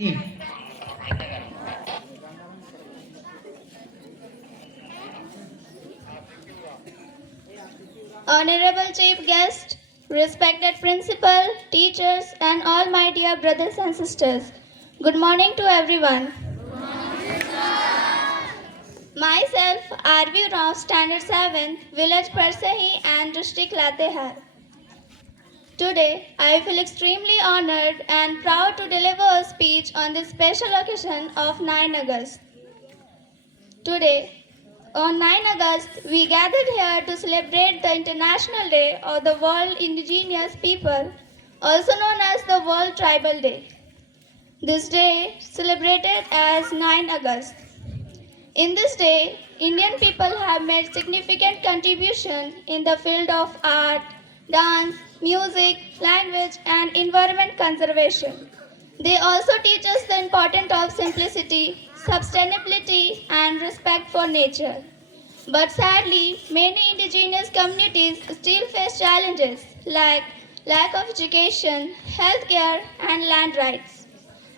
Honorable Chief Guest, respected Principal, teachers, and all my dear brothers and sisters, good morning to everyone. Myself, RV Rao, Standard 7, Village Parsahi and District Latehar. Today, I feel extremely honored and proud to deliver a speech on this special occasion of 9 August. Today, on 9 August, we gathered here to celebrate the International Day of the World Indigenous People, also known as the World Tribal Day. This day, celebrated as 9 August. In this day, Indian people have made significant contribution in the field of art, dance, music, language, and environment conservation. They also teach us the importance of simplicity, sustainability, and respect for nature. But sadly, many indigenous communities still face challenges like lack of education, healthcare, and land rights.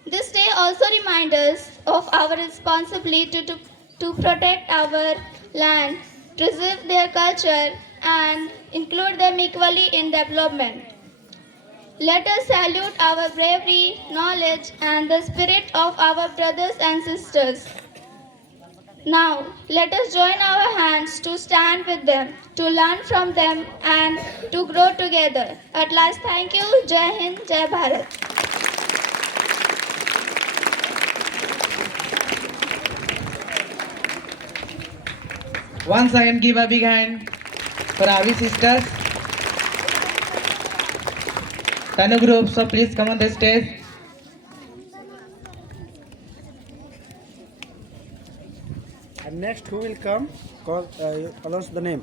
This day also reminds us of our responsibility to protect our land, preserve their culture, and include them equally in development. Let us salute our bravery, knowledge, and the spirit of our brothers and sisters. Now, let us join our hands to stand with them, to learn from them, and to grow together. At last, thank you. Jai Hind, Jai Bharat. Once again, give a big hand for our sisters. Tanu group, so please come on the stage. And next, who will come? Call, announce the name.